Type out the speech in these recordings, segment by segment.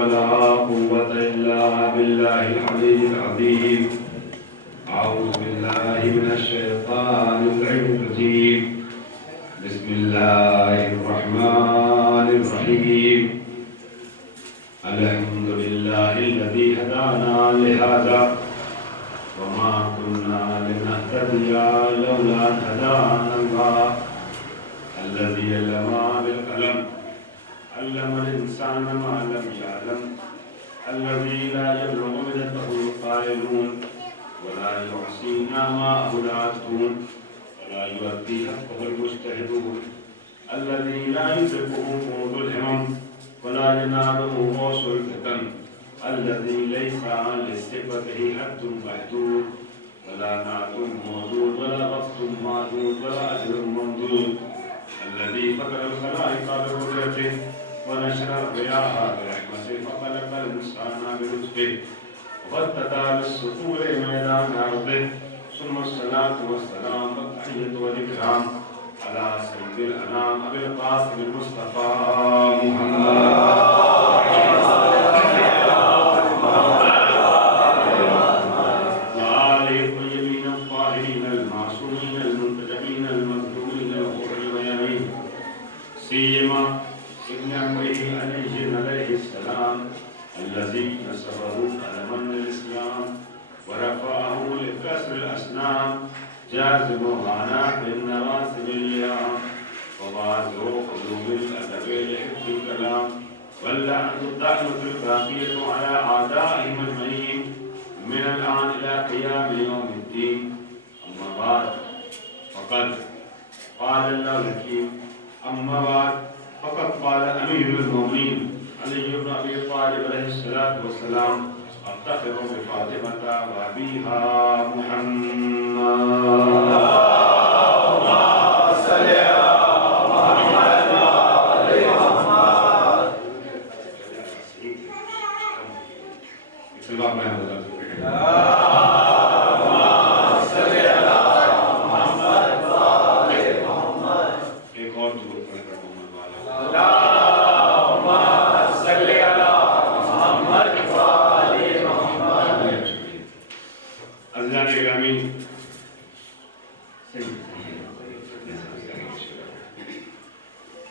ولا قوة إلا بالله العلي العظيم. أعوذ بالله من الشيطان الرجيم. بسم الله الرحمن الرحيم. الحمد لله الذي هدانا لهذا وما كنا لنهتدي لولا أن هدانا الله. الذي علم بالقلم علم الإنسان ما لم يعلم. الذي لا يبلغ مدته القائلون ولا يحصي نعماءه العادون ولا يؤدي حقه المجتهدون. الذي لا يدركه قوت الهمم ولا يناله غوص الفتن. الذي ليس لصفته حد محدود ولا نعت موجود ولا وقت معدود ولا أجر ممدود. الذي فطر الخلائق بقدرته ونشر الرياح برحمته فخلق الإنسان بلطفه وفتت بالسطور ميدان أرضه. ثم الصلاة والسلام والتحية والإكرام على سيد الأنام أبي القاسم المصطفى محمد وآله الطيبين الطاهرين المعصومين المنتجبين المظلومين الغر واليمين. سيما ابن عمه عليه السلام الذي نصره علما الإسلام ورفعه لكسر الأصنام. جاذب الغناء بالنواسب الليام وبازر قلوب الأدب لحفظ الكلام. واللعنة الدائمة الباقية على أعدائهم أجمعين من الآن إلى قيام يوم الدين. أما بعد فقد قال الله الحكيم. أما بعد فقد قال أمير المؤمنين علي بن أبي طالب عليه الصلاة والسلام. أفتخر بفاطمة وأبيها محمد. اللهم صل على محمد وآل محمد. اللهم صل على محمد وآل محمد. ایک اور دور پڑھ کر محمد والا. اللهم صل على محمد وآل محمد. عزیزان گرامی،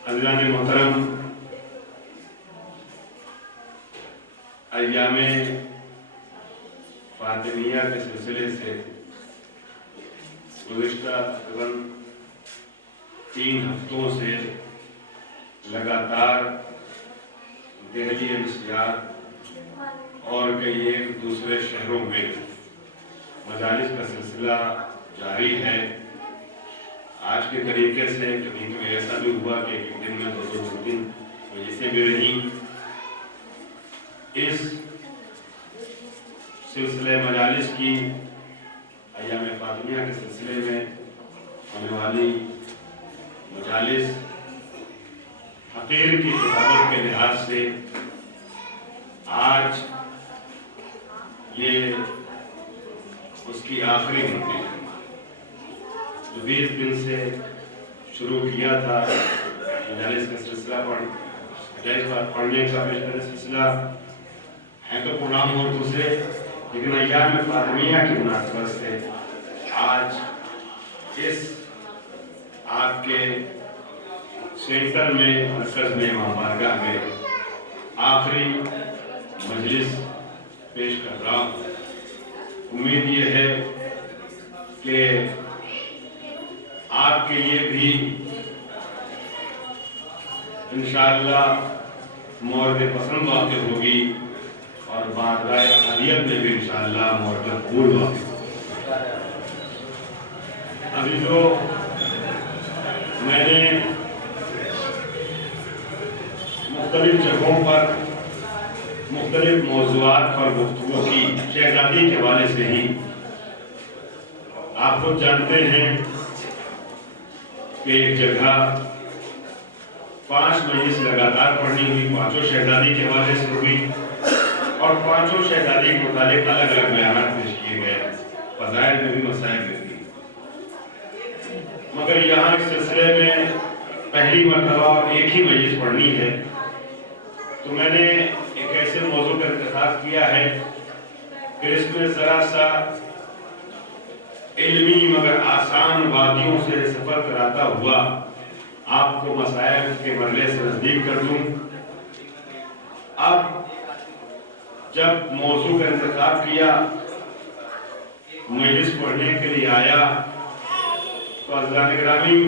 عزیزان محترم، ایام فاطمیہ کے سلسلے سے گزشتہ تقریباً 3 ہفتوں سے لگاتار دہلی انسیات اور کئی ایک دوسرے شہروں میں مجالس کا سلسلہ جاری ہے. آج کے طریقے سے کبھی کبھی ایسا بھی ہوا کہ ایک دن میں 2 دن مجلسیں بھی رہیں. اس سلسلے مجالس کی ایام فاطمیہ کے سلسلے میں ہونے والی مجالس حقیر کی کتابت کے لحاظ سے آج یہ اس کی آخری ہوتی ہے. جو 20 دن سے شروع کیا تھا مجالس کا سلسلہ پڑھنے کا پیش کرنے سلسلہ ہے تو پرام اور دوسرے، لیکن ایام فاطمیہ کی مناسبت سے آج اس آپ کے سینٹر میں مرکز میں بارگاہ میں آخری مجلس پیش کر رہا ہوں. امید یہ ہے کہ آپ کے لیے بھی انشاءاللہ مورد پسند واقع ہوگی اور بارگاہ اہلیت میں بھی انشاءاللہ مورد قبول واقع ہوگی. عزیزو، میں نے مختلف جگہوں پر مختلف موضوعات پر گفتگو کی. شہزادی کے حوالے سے ہی آپ خود جانتے ہیں کہ ایک جگہ 5 مجلس لگاتار پڑھنی ہوئی، 5 شہزادی کے حوالے سے ہوئی اور 5 شہزادی کے متعلق الگ الگ بیانات پیش کیے گئے، فضائل میں بھی مسائل میں بھی. مگر یہاں اس سلسلے میں پہلی مرتبہ ایک ہی مجلس پڑھنی ہے تو میں نے ایک ایسے آغاز کیا ہے کہ اس میں ذرا سا علمی مگر آسان وادیوں سے سفر کراتا ہوا آپ کو مسائل کے مرحلے سے نزدیک کر دوں۔ اب جب موضوع کا انتخاب کیا، مجلس پڑھنے کے لیے آیا، تو حضرات گرامی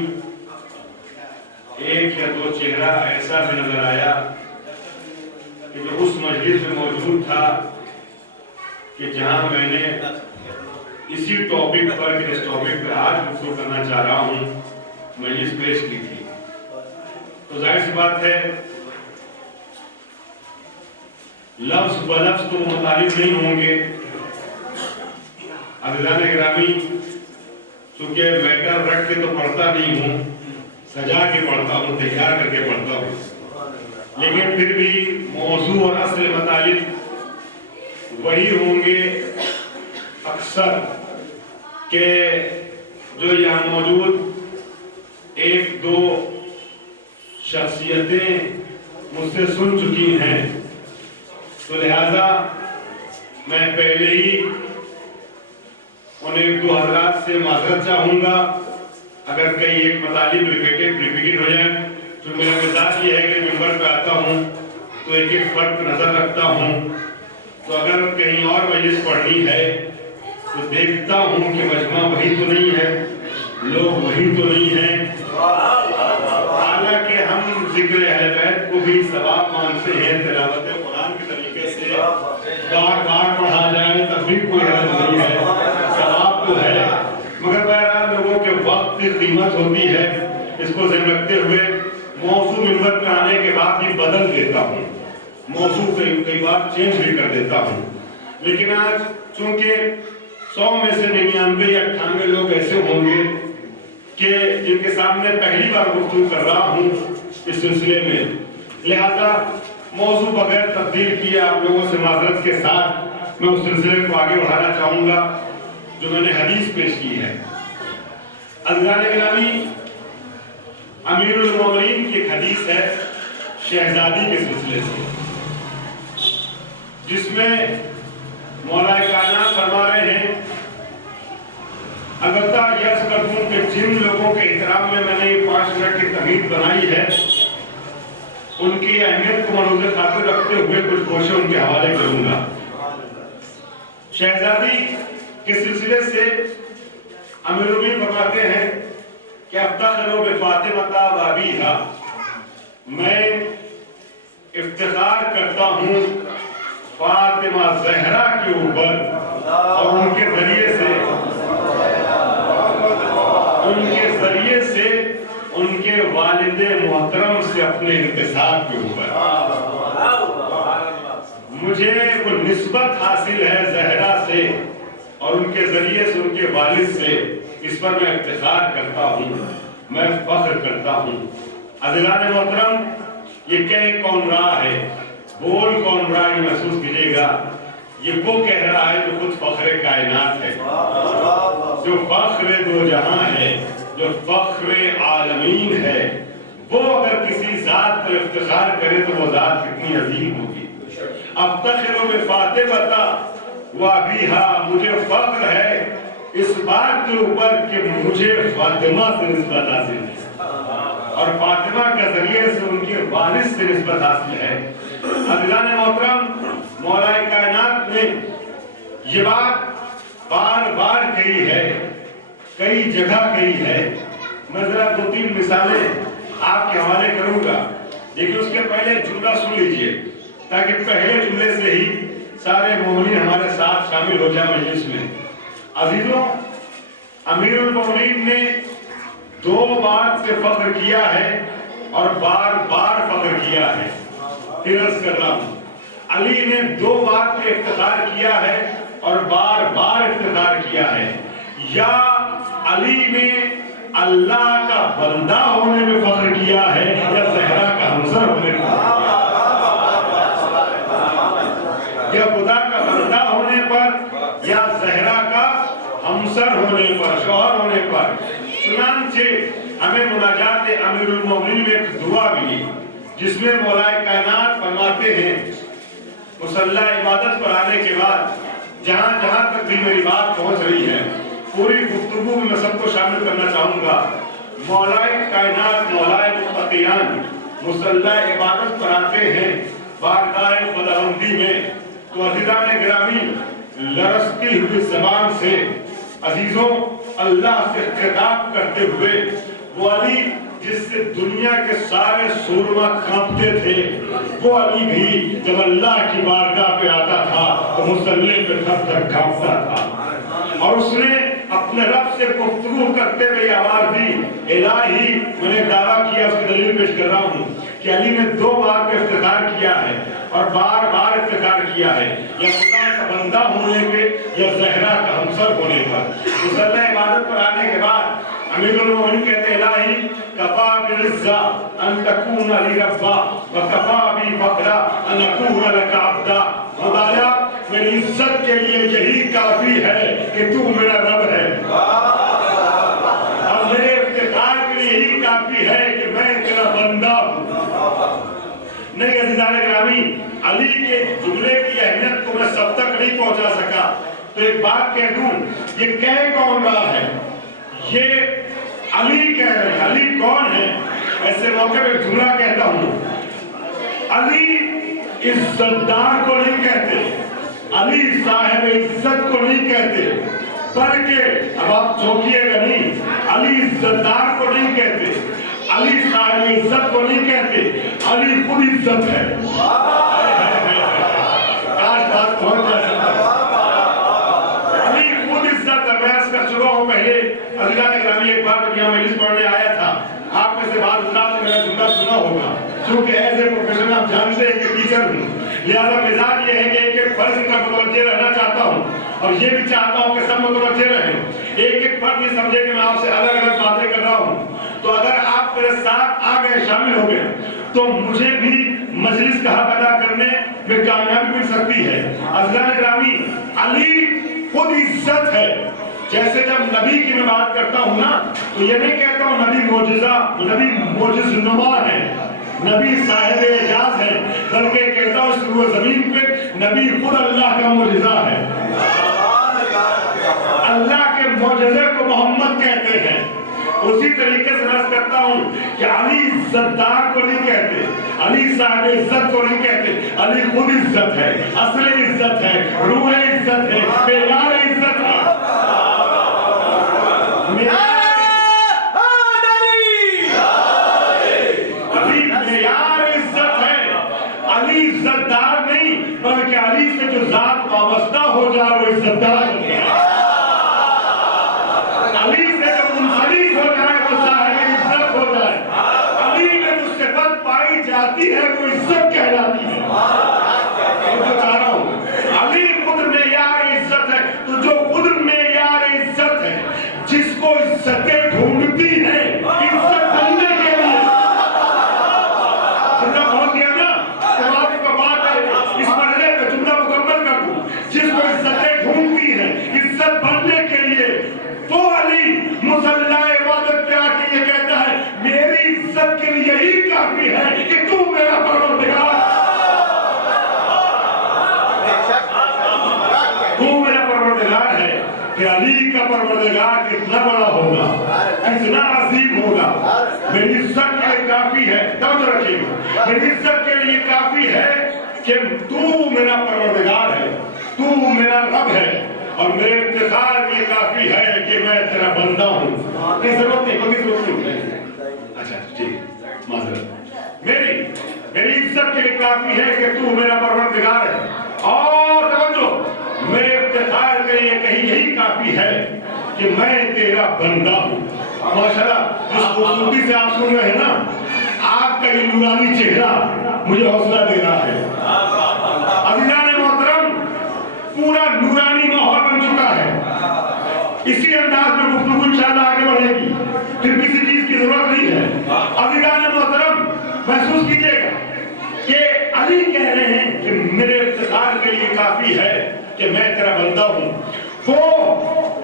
ایک یا دو چہرہ ایسا بھی نظر آیا کہ جو اس مجلس میں موجود تھا کہ جہاں میں نے اسی ٹاپک پر کہ اس ٹاپک پر آج گفتگو کرنا چاہ رہا ہوں مجلس پیش کی تھی۔ تو ظاہر سی بات ہے لفظ بلفظ تو مطالب نہیں ہوں گے۔ عزیزان گرامی چونکہ میٹر رکھ کے تو پڑھتا نہیں ہوں، سجا کے پڑھتا ہوں، تیار کر کے پڑھتا ہوں، لیکن پھر بھی موضوع اور اصل مطالب وہی ہوں گے اکثر کہ جو یہاں موجود ایک دو شخصیتیں مجھ سے سن چکی ہیں، تو لہذا میں پہلے ہی ان ایک دو حضرات سے معذرت چاہوں گا اگر کئی ایک مطالب ریپیٹ ہو جائیں۔ تو میرا مزاج یہ ہے کہ ممبر پہ آتا ہوں تو ایک ایک فرق نظر رکھتا ہوں، تو اگر کہیں اور مجلس پڑھنی ہے تو دیکھتا ہوں کہ مجمع وہی تو نہیں ہے، لوگ وہی تو نہیں ہیں، حالانکہ ہم ذکر اہل بیت کو بھی ثواب مانتے ہیں، تلاوت قرآن کے طریقے سے بار بار پڑھا جائے تب بھی کوئی حرج نہیں ہے، ثواب تو ہے، مگر بہرحال لوگوں کے وقت کی قیمت ہوتی ہے، اس کو ذہن رکھتے ہوئے موضوع ممبر پہ آنے کے بعد بھی بدل دیتا ہوں، موضوع کئی بار چینج بھی کر دیتا ہوں، لیکن آج چونکہ 100 میں سے 99 یا 98 لوگ ایسے ہوں گے کہ جن کے سامنے پہلی بار گفتگو کر رہا ہوں اس سلسلے میں، لہذا موضوع بغیر تبدیل کیے آپ لوگوں سے معذرت کے ساتھ میں اس سلسلے کو آگے بڑھانا چاہوں گا جو میں نے حدیث پیش کی ہے۔ عزیزان گرامی امیر المومنین کی ایک حدیث ہے شہزادی کے سلسلے سے، جس میں مولا کائنات فرما رہے ہیں البتہ یس کر دوں کہ جن لوگوں کے احترام میں نے یہ 5 منٹ کی تمہید بنائی ہے ان کی اہمیت کو ملحوظ خاطر رکھتے ہوئے کچھ گوشے ان کے حوالے کروں گا۔ شہزادی کے سلسلے سے امیر المومنین فرماتے ہیں کہ افتخر بفاطمہ و ابیہا، میں افتخار کرتا ہوں فاطمہ زہرا کے اوپر اور ان کے ذریعے سے ان کے والد محترم سے اپنے انتساب کے اوپر مجھے وہ نسبت حاصل ہے زہرا سے اور ان کے ذریعے سے ان کے والد سے، اس پر میں افتخار کرتا ہوں، میں فخر کرتا ہوں۔ عزیزان محترم یہ کہہ کون رہا ہے، بول کون رہا ہے، یہ محسوس کیجئے گا یہ وہ کہہ رہا ہے جو خود فخر کائنات ہے، جو فخر دو جہاں ہے، جو فخر عالمین ہے، وہ اگر کسی ذات پر افتخار کرے تو وہ ذات کتنی عظیم ہوگی۔ افتخر بفاطمہ و ابیہا، مجھے فخر ہے اس بات کے اوپر کہ مجھے فاطمہ سے نسبت حاصل ہے اور فاطمہ کے ذریعے سے ان کے والد سے نسبت حاصل ہے۔ عزیزان محترم مولا کائنات نے یہ بات بار بار کہی ہے، کئی جگہ کہی ہے۔ میں ذرا 2-3 مثالیں آپ کے حوالے کروں گا، لیکن اس کے پہلے جملہ سن لیجئے تاکہ پہلے جملے سے ہی سارے مومنین ہمارے ساتھ شامل ہو جائیں مجلس میں۔ عزیزوں امیر المومنین نے 2 بات سے فخر کیا ہے اور بار بار فخر کیا ہے۔ پھر عرض کر رہا ہوں علی نے 2 بات پہ افتخار کیا ہے اور بار بار افتخار کیا ہے، یا علی نے اللہ کا بندہ ہونے میں فخر کیا ہے یا زہرا کا ہمسر ہونے میں، یا خدا کا بندہ ہونے پر یا زہرا کا ہمسر ہونے پر، شوہر ہونے پر۔ چنانچہ ہمیں مناجات امیر المومنین میں ایک دعا ملی جس میں مولا کائنات فرماتے ہیں مصلی عبادت پر آنے کے بعد جہاں جہاں تک بھی میری بات پہنچ رہی ہے پوری گفتگو میں سب کو شامل کرنا چاہوں گا. مولائے کائنات مولائے متقیان مصلی عبادت پر آتے ہیں بارگاہ خداوندی میں تو عزیزان گرامی لرزتی ہوئی زبان سے عزیزوں اللہ سے خطاب کرتے ہوئے وہ علی جس سے دنیا کے سارے سورما کانپتے تھے وہ علی بھی جب اللہ کی بارگاہ پہ آتا تھا تو مصلی پہ تھر تھر کانپتا تھا اور اس نے اپنے رب سے گفتگو کرتے ہوئے آواز دی. الہی میں نے دعویٰ کیا اس کی دلیل پیش کر رہا ہوں کہ علی نے 2 بار پہ افتخار کیا ہے اور بار بار افتخار کیا ہے یا خدا کا بندہ ہونے پہ یا زہرا کا ہمسر ہونے پر. مصلی عبادت پر آنے کے بعد امیر المومنین کہتے ہیں الہی کفا بالعزہ ان تکون علی ربا وکفا بی فقرا ان اکون لک عبدا. خدایا میری عزت کے لیے یہی کافی ہے کہ تو میرا رب ہے اور میرے افتخار کے لیے یہی کافی ہے کہ میں تیرا بندہ ہوں. نہیں عزیزان گرامی علی کے جملے کی اہمیت کو میں سب تک نہیں پہنچا سکا تو ایک بات کہہ دوں یہ کہہ کون رہا ہے یہ علی کہہ رہے ہیں. علی کون ہے؟ ایسے موقع پہ جملہ کہتا ہوں علی عزتدار کو نہیں کہتے علی صاحب عزت کو نہیں کہتے بلکہ اب آپ چوکیے گا نہیں علی عزتدار کو نہیں کہتے علی صاحب عزت کو نہیں کہتے علی خود عزت ہے. کاش بات پہنچ جائے علی خود عزت ہے. میں اس کا چکا ہوں پہلے عزیزان گرامی ایک بار جب یہاں مجلس پڑھنے آیا تھا آپ میں سے بات اٹھا تو میرا جملہ سنا ہوگا چونکہ ایز اے پروفیشن آپ جانتے ہیں کہ ٹیچر ہوں لہذا مزاج یہ ہے کہ ایک ایک فرض کا متوجہ رہنا چاہتا ہوں اور یہ بھی چاہتا ہوں کہ سب متوجہ رہیں. ایک ایک فرض یہ سمجھے کہ میں آپ سے الگ الگ باتیں کر رہا ہوں تو اگر آپ میرے ساتھ آ گئے شامل ہو گئے تو مجھے بھی مجلس کا حق ادا کرنے میں کامیابی مل سکتی ہے. عزیزان گرامی علی خود عزت ہے. جیسے جب نبی کی میں بات کرتا ہوں نا تو یہ نہیں کہتا ہوں نبی معجزہ نبی معجز نما ہے نبی صاحب اعجاز ہے بلکہ کہتا ہوں اس روح زمین پہ نبی خود اللہ کا معجزہ ہے. اللہ کے معجزے کو محمد کہتے ہیں. اسی طریقے سے عرض کرتا ہوں کہ علی عزتدار کو نہیں کہتے علی صاحب عزت کو نہیں کہتے علی خود عزت ہے اصل عزت ہے روح عزت ہے پیار عزت ہے. علی معیار عزت ہے علی عزتدار نہیں بلکہ علی سے جو ذات وابستہ ہو جائے وہ عزتدار ہو جائے. علی سے جو منسلک ہو جائے وہ صاحب عزت ہو جائے. علی میں جو صفت پائی جاتی ہے وہ عزت کہلاتی ہے. جو چاہ رہا ہوں علی خود معیار عزت ہے تو جو خود معیار عزت ہے جس کو عزتیں ڈھونڈتی ہیں عزت بننے کے لیے جملہ پہنچ گیا نا تو آپ کو بات ہے اس مرحلے پہ جملہ مکمل کر دوں جس کو عزتیں ڈھونڈتی ہیں عزت بننے کے لیے وہ علی مصلی عبادت پہ آ کے یہ کہتا ہے میری عزت کے لیے یہی کافی ہے کہ تو میرا پروردگار تو میرا پروردگار ہے. کہ علی کا پروردگار کتنا بڑا ہوگا کتنا عظیم ہوگا میری عزت کے لیے کافی ہے. توجہ رکھیے گا میری عزت کے لیے کافی ہے کہ تو میرا پروردگار ہے تو میرا رب ہے اور میرے افتخار کے لیے کافی ہے کہ میں تیرا بندہ ہوں. نہیں ضرورت نہیں کوئی ضرورت نہیں. اچھا ٹھیک معذرت میری عزت کے لیے کافی ہے کہ تو میرا پروردگار ہے اور توجہ میرے افتخار کے لیے کہیں یہی کافی ہے کہ میں تیرا بندہ ہوں. ماشاءاللہ جس خوبصورتی سے آپ سن رہے ہیں نا آپ کا یہ نورانی چہرہ مجھے حوصلہ دے رہا ہے. عزیزان محترم پورا نورانی ماحول بن چکا ہے. اسی انداز میں گفتگو انشاءاللہ آگے بڑھے گی پھر کسی چیز کی ضرورت نہیں ہے. عزیزان محترم محسوس کیجئے گا کہ علی کہہ رہے ہیں کہ میرے افتخار کے لیے کافی ہے کہ میں تیرا بندہ ہوں. وہ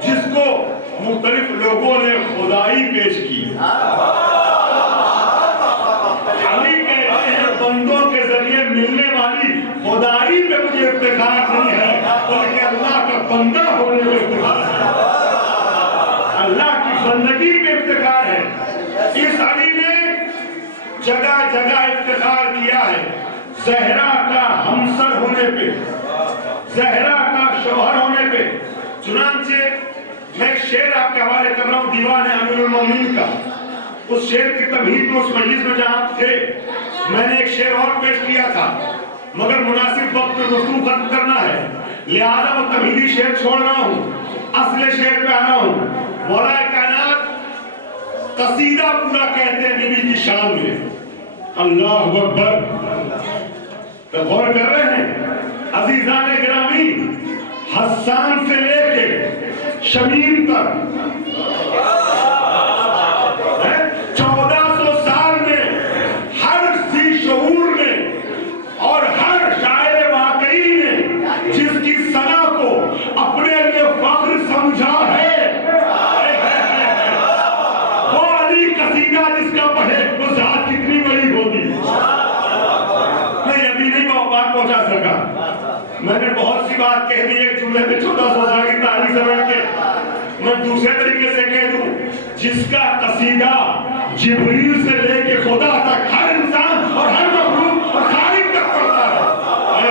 جس کو مختلف لوگوں نے خدائی پیش کی علی کہتے ہیں بندوں کے ذریعے ملنے والی خدائی پہ کی افتخار نہیں ہے بلکہ اللہ کا بندہ ہونے میں افتخار ہے، اللہ کی بندگی میں افتخار ہے۔ اس علی نے جگہ جگہ افتخار کیا ہے زہرا کا ہمسر ہونے پہ، زہرا کا شوہر ہونے پہ۔ چنانچہ میں ایک شعر آپ کے حوالے کر رہا ہوں دیوان امیر المومنین کا، اس شعر کی تمہید میں اس مجلس میں جہاں تھے میں نے ایک شعر اور پیش کیا تھا، مگر مناسب وقت میں گفتگو ختم کرنا ہے، لہذا وہ تمہیدی شعر چھوڑ رہا ہوں، اصل شعر پہ آ رہا ہوں۔ مولا کائنات قصیدہ پورا کہتے ہیں نبی کی شان میں، اللہ اکبر۔ تو غور کر رہے ہیں عزیزان گرامی، حسان سے لے کے شمیم تک 1400 سال میں ہر ذی شعور نے اور ہر شاعر واقعی نے جس کی ثنا کو اپنے لیے فخر سمجھا ہے وہ علی قصیدہ جس کا پڑھے وہ ذات کتنی بڑی ہوگی۔ میں ابھی نہیں بات پہنچا سکا، میں نے بہت سی بات کہہ دی ایک جملے میں 1400 سال کی تاریخ سمیٹ کے۔ میں دوسرے طریقے سے کہہ دوں جس کا قصیدہ جبریل سے لے کے خدا تک ہر انسان اور ہر مخلوق اور خالق تک پڑھتا ہے،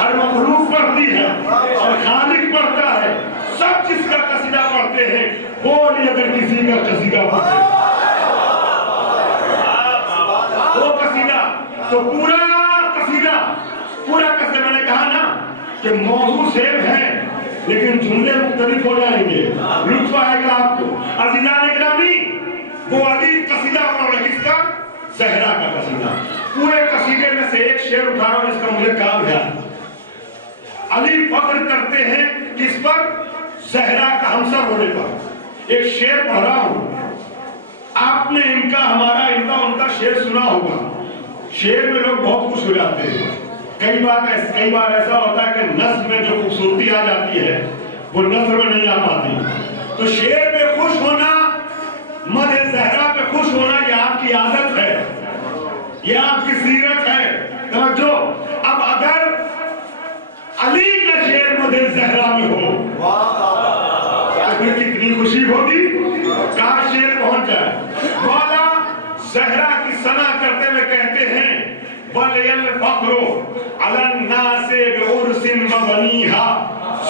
ہر مخلوق پڑھتی ہے اور خالق پڑھتا ہے، سب جس کا قصیدہ پڑھتے ہیں وہ نہیں اگر کسی کا قصیدہ پڑھتے وہ قصیدہ تو پورا قصیدہ میں نے کہا نا کہ موضوع سیم ہے لیکن جملے مختلف ہو جائیں گے، لطف آئے گا آپ کو۔ عزیزان گرامی وہ علی قصیدہ پڑھ رہا ہے، کس کا؟ زہرا کا قصیدہ۔ پورے قصیدے میں سے ایک شعر اٹھا رہا ہوں جس کا مجھے کام ہے۔ علی فخر کرتے ہیں کس پر؟ زہرا کا ہمسر ہونے پر۔ ایک شعر پڑھ رہا ہوں، آپ نے ان کا ان کا شعر سنا ہوگا۔ شعر میں لوگ بہت خوش ہو جاتے ہیں، کئی بار ایسا ہوتا ہے کہ نظم میں جو خوبصورتی آ جاتی ہے وہ نثر میں نہیں آ پاتی۔ تو شعر پہ خوش ہونا، مدح زہرا پہ خوش ہونا یہ آپ کی عادت ہے، یہ آپ کی سیرت ہے۔ توجہ، اب اگر علی کا شعر مدح زہرا میں ہو تو کتنی خوشی ہوگی، کہاں شعر پہنچ جائے۔ مولا زہرا کی ثنا کرتے ہوئے کہتے ہیں وَلِيَ الْفَخْرُ عَلَى النَّاسِ بِعُرْسٍ وَبَنِيهَا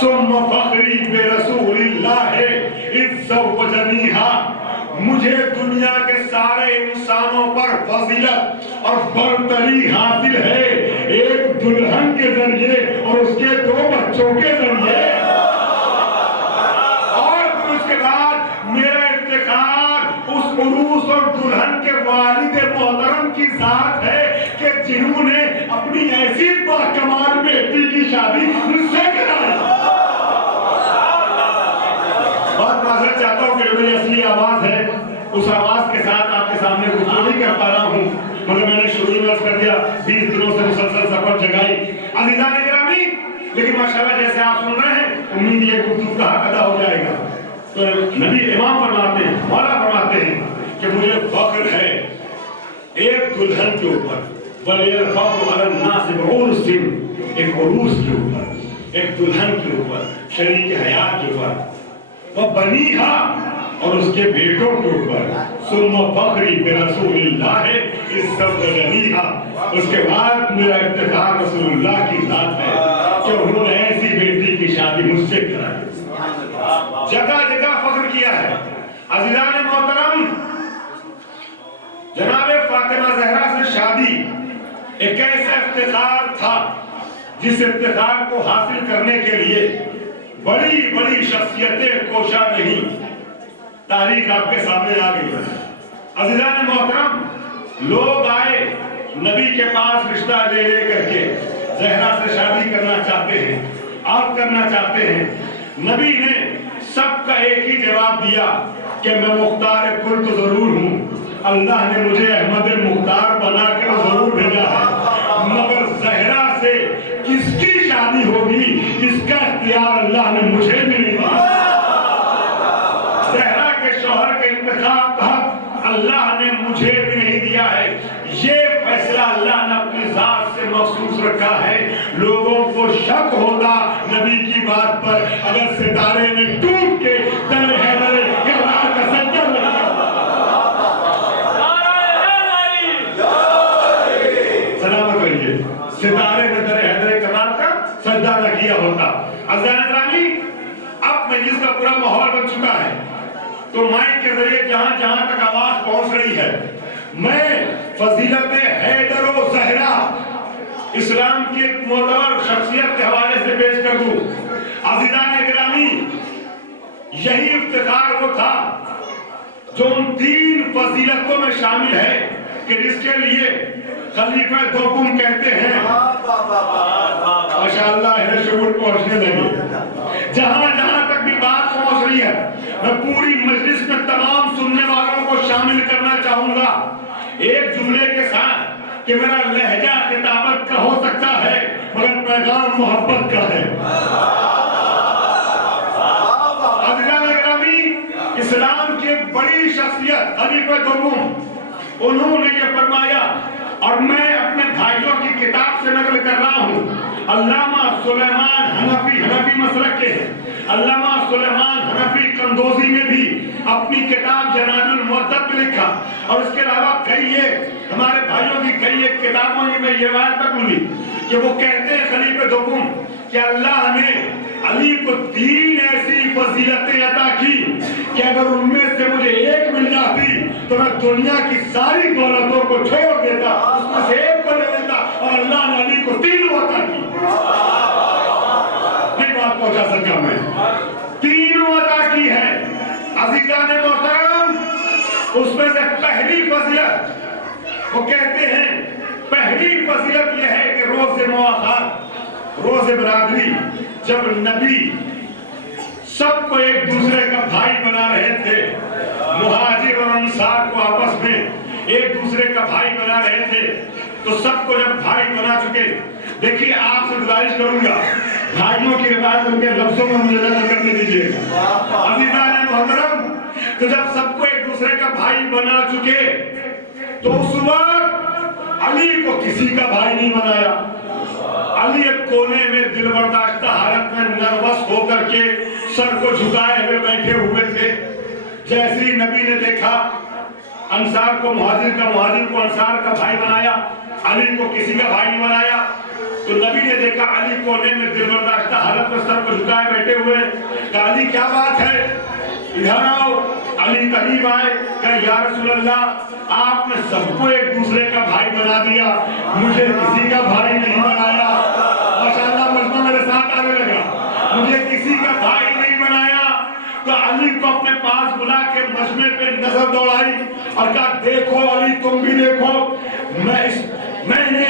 ثُمَّ فَخْرِي بِرَسُولِ اللَّهِ إِذْ زَوَّجَنِيهَا۔ مجھے دنیا کے سارے انسانوں پر فضیلت اور برتری حاصل ہے ایک دلہن کے ذریعے اور اس کے 2 بچوں کے ذریعے، اور پھر اس کے بعد میرا افتخار اس عروس اور دلہن کے والد محترم کی ذات ہے کہ جنہوں نے اپنی ایسی باکمال بیٹی کی شادی مجھ سے کرائی۔ بات معذرت چاہتا ہوں کہ میری اصلی آواز ہے، اس آواز کے ساتھ آپ کے سامنے گفتگو نہیں کر پا رہا ہوں، مگر میں نے شروع میں عرض کر دیا 20 دنوں سے مسلسل سفر جگائی۔ عزیزان گرامی، لیکن ماشاءاللہ جیسے آپ سن رہے ہیں امید یہ گفتگو کا حق ادا ہو جائے گا۔ تو نبی امام فرماتے ہیں، مولا فرماتے ہیں کہ مجھے فخر ہے ایک دلہن کے اوپر، وَلِيَ الْفَخْرُ عَلَى النَّاسِ بِعُرْسٍ، ایک عروس کے اوپر، ایک دلہن کے اوپر، شریک حیات کے اوپر، وَبَنِيهَا، اور اس کے بیٹوں کے اوپر، ثُمَّ فَخْرِي بِرَسُولِ اللَّهِ إِذْ زَوَّجَنِيهَا، اس کے بعد میرا افتخار رسول اللہ کی ذات ہے کہ انہوں نے ایسی بیٹی کی شادی مجھ سے کرائی۔ جگہ جگہ فخر کیا ہے۔ عزیزان محترم، جناب فاطمہ زہرا سے شادی ایک ایسا افتخار تھا جس افتخار کو حاصل کرنے کے لیے بڑی بڑی شخصیتیں کوشاں نہیں، تاریخ آپ کے سامنے آ گئی ہے۔ عزیزان محترم، لوگ آئے نبی کے پاس رشتہ لے کر کے زہرا سے شادی کرنا چاہتے ہیں، آپ کرنا چاہتے ہیں۔ نبی نے سب کا ایک ہی جواب دیا کہ میں مختار کل تو ضرور ہوں، اللہ نے مجھے احمد مختار بنا کر ضرور بھیجا ہے، مگر زہرا سے کس کی شادی ہوگی اس کا اختیار اللہ نے مجھے بھی نہیں دیا۔ زہرا کے شوہر کے انتخاب کا حق اللہ نے مجھے بھی نہیں دیا ہے، یہ فیصلہ اللہ نے اپنی ذات سے مخصوص رکھا ہے لوگوں کو شک ہوتا نبی کی بات پر اگر ستارے نے ٹوٹ کے در حیدر کرار کا سجدہ لگا. سلامت رہیے. ستارے نے در حیدر کرار کا سجدہ نہ کیا ہوتا. عزیزان گرامی، اب مجلس کا پورا ماحول بن چکا ہے تو مائک کے ذریعے جہاں جہاں تک آواز پہنچ رہی ہے میں فضیلت حیدر و زہرا اسلام کی ایک معتبر شخصیت کے حوالے سے پیش کر دوں. عزیزان گرامی، یہی افتخار وہ تھا جو ان 3 فضیلتوں میں شامل ہے کہ جس کے لیے خلیفہ دوم کہتے ہیں. ماشاءاللہ اہل شعور پہنچنے لگے. جہاں جہاں تک بھی بات پہنچ رہی ہے میں پوری مجلس میں تمام سننے والوں کو شامل کرنا چاہوں گا ایک جملے کے ساتھ کہ میرا لہجہ خطابت کا ہو سکتا ہے مگر پیغام محبت کا ہے. عزیزان گرامی، اسلام کی بڑی شخصیت خلیفہ دوم انہوں نے یہ فرمایا اور میں اپنے بھائیوں کی کتاب سے نقل کر رہا ہوں. علامہ سلیمان حنفی مسلک کے ہیں. علامہ سلیمان حنفی قندوزی نے بھی اپنی کتاب جناب المؤدب میں لکھا اور اس کے علاوہ کئی ہمارے بھائیوں کی کئی ایک کتابوں میں یہ روایت تک ملی کہ وہ کہتے ہیں خلیفہ دوم کہ اللہ نے علی کو 3 ایسی فضیلتیں عطا کی کہ اگر ان میں سے مجھے ایک مل جاتی تو میں دنیا کی ساری دولتوں کو چھوڑ دیتا، اس میں سے ایک کو لے لیتا اور اللہ نے علی کو 3 عطا کی. نہیں بات پہنچا سکا میں. 3 عطا کی ہے. عزیزان محترم، اس میں سے پہلی فضیلت وہ کہتے ہیں پہلی فضیلت یہ ہے کہ روز مواخات، روز برادری، جب نبی سب کو ایک دوسرے کا بھائی بنا رہے تھے، مہاجر اور انصار کو آپس میں ایک دوسرے کا بھائی بنا رہے تھے تو سب کو جب بھائی بنا چکے. دیکھیے آپ سے گزارش کروں گا بھائیوں کی روایت ان کے لفظوں میں مجھے نقل کرنے دیجیے گا. عزیزان محترم، تو جب سب کو ایک دوسرے کا بھائی بنا چکے تو اس وقت علی کو کسی کا بھائی نہیں بنایا. علی ایک کونے میں دل برداشتہ حالت میں نروس ہو کر کے سر کو جھکائے ہوئے بیٹھے ہوئے تھے. جیسے ہی نبی نے دیکھا انصار کو مہاجر کو انصار کا بھائی بنایا، علی کو کسی کا بھائی نہیں بنایا. تو نبی نے دیکھا علی کونے میں دل برداشتہ حالت میں سر کو جھکائے بیٹھے ہوئے. کہ علی کیا بات ہے، ادھر آؤ. علی قریب آئے کہ یا رسول اللہ، آپ نے سب کو ایک دوسرے کا بھائی بنا دیا، مجھے کسی کا بھائی نہیں بنایا. ماشاءاللہ مجمع میرے ساتھ آنے لگا. مجھے کسی کا بھائی نہیں بنایا. تو علی کو اپنے پاس بلا کے مجمع پہ نظر دوڑائی اور کہا دیکھو علی تم بھی دیکھو، میں نے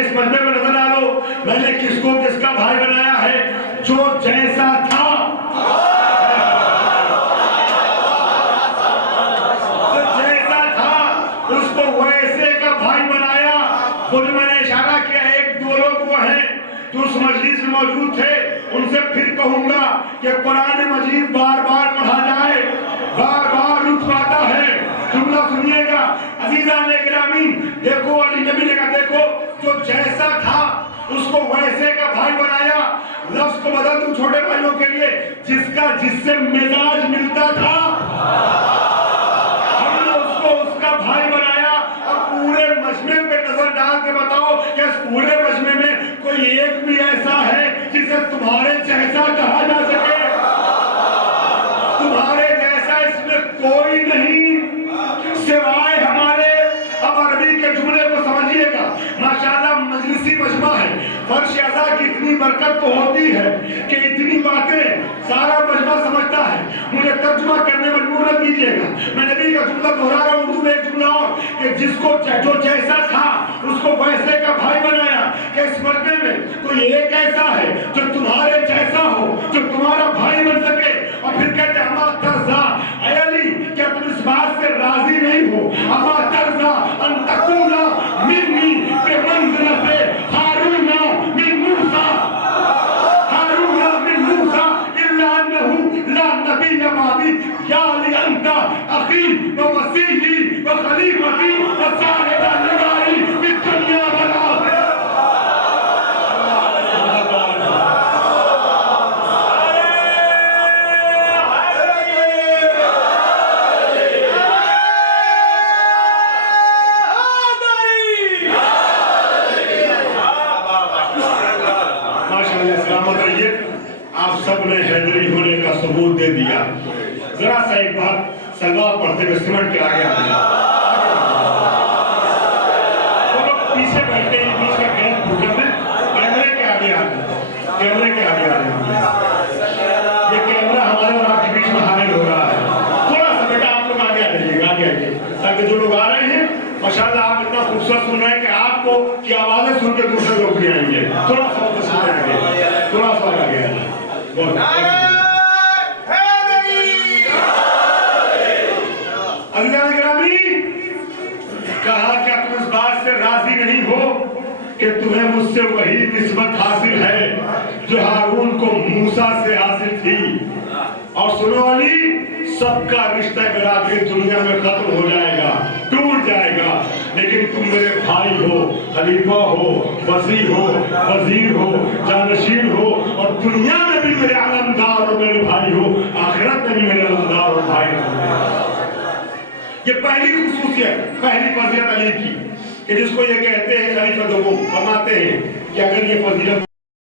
اس مجمع پہ نظر ڈالو، میں نے کس کو کس کا بھائی بنایا ہے. جو جیسا تھا اس کو ویسے کا بھائی بنایا. خود میں نے اشارہ کیا 1-2 لوگ وہ ہیں جو اس مجلس میں موجود تھے، ان سے پھر کہوں گا کہ قرآن مجید بار بار پڑھا جائے، بار بار لطف آتا ہے. جملہ سنیے گا عزیزان گرامی. دیکھو علی نبی نے کہا دیکھو جو جیسا تھا اس کو ویسے کا بھائی بنایا. لفظ کو بدل دوں چھوٹے بھائیوں کے لیے، جس سے مزاج ملتا تھا اس کا بھائی بنایا. اور پورے مجمع پہ نظر ڈال کے بتاؤ کہ اس پورے مجمع میں کوئی ایک بھی ایسا ہے جسے تمہارے جیسا کہا جا سکے؟ تمہارے جیسا اس میں کوئی نہیں سوائے ہمارے. اب عربی کے جملے کو سمجھیے گا. ماشاءاللہ مجلسی مجمع ہے، فرش اعضاء کی اتنی برکت تو ہوتی ہے کہ اتنی باتیں سارا مجمع سمجھتا ہے. مجھے ترجمہ کرنے مجبور نہ کیجیے گا. میں نبی کا جملہ دہرا رہا ہوں اردو میں ایک جملہ اور کہ جس کو جو جیسا تھا اس کو ویسے کا بھائی بنایا. کہ اس مجمع میں کوئی ایک ایسا ہے جو تمہارے جیسا ہو، جو تمہارا بھائی بن سکے. اور پھر کہتے اما ترضا، اے علی کیا تم اس بات سے راضی نہیں ہو؟ اما ترضا ان تکون منی بمنزلۃ ہارون من موسیٰ، ہارون من موسیٰ الا انہ لا نبی بعدی. یا علی انت اخی و وصیی و خلیفتی و صاحب نگاری فی الدنیا والآخرہ. علیہ سلامت رہیے. آپ سب نے حیدری ہونے کا ثبوت دے دیا. ذرا سا ایک بات سلوات پڑھتے ہوئے سمٹ کے آگے آ گیا. وہ لوگ پیچھے بیٹھے ہی بیچ کا گیپ بھوکر میں کیمرے کے آگے آ گئے. کیمرے کے آگے آ گئے. یہ کیمرہ ہمارے اور آپ کے بیچ میں حائل ہو رہا ہے. تھوڑا سا بیٹا آپ لوگ آگے آ جائیے گا, آگے آئیے, تاکہ جو لوگ آ رہے ہیں ماشاءاللہ آپ اتنا خوبصورت سن رہے ہیں کہ آپ کو کی آوازیں سن کے دوسرے لوگ بھی آئیں گے. تھوڑا سا وقت سن رہے ہیں, تھوڑا سا آگے آ جائیں. عزیزان گرامی, کہا کیا تم اس بات سے راضی نہیں ہو کہ تمہیں مجھ سے وہی نسبت حاصل ہے جو ہارون کو موسیٰ سے حاصل تھی. اور سنو علی, سب کا رشتہ برادری دنیا میں ختم ہو جائے گا, ٹوٹ جائے گا, لیکن تم میرے بھائی ہو, خلیفہ ہو, وزیر ہو, جانشین ہو, اور دنیا میں بھی میرے علمدار اور میرے بھائی ہو, آخرت میں بھی میرے علمدار اور بھائی ہو. یہ پہلی خصوصیت, پہلی فضیلت علی کی, کہ جس کو یہ کہتے ہیں خلیفہ دوم, فرماتے ہیں کہ اگر یہ فضیلت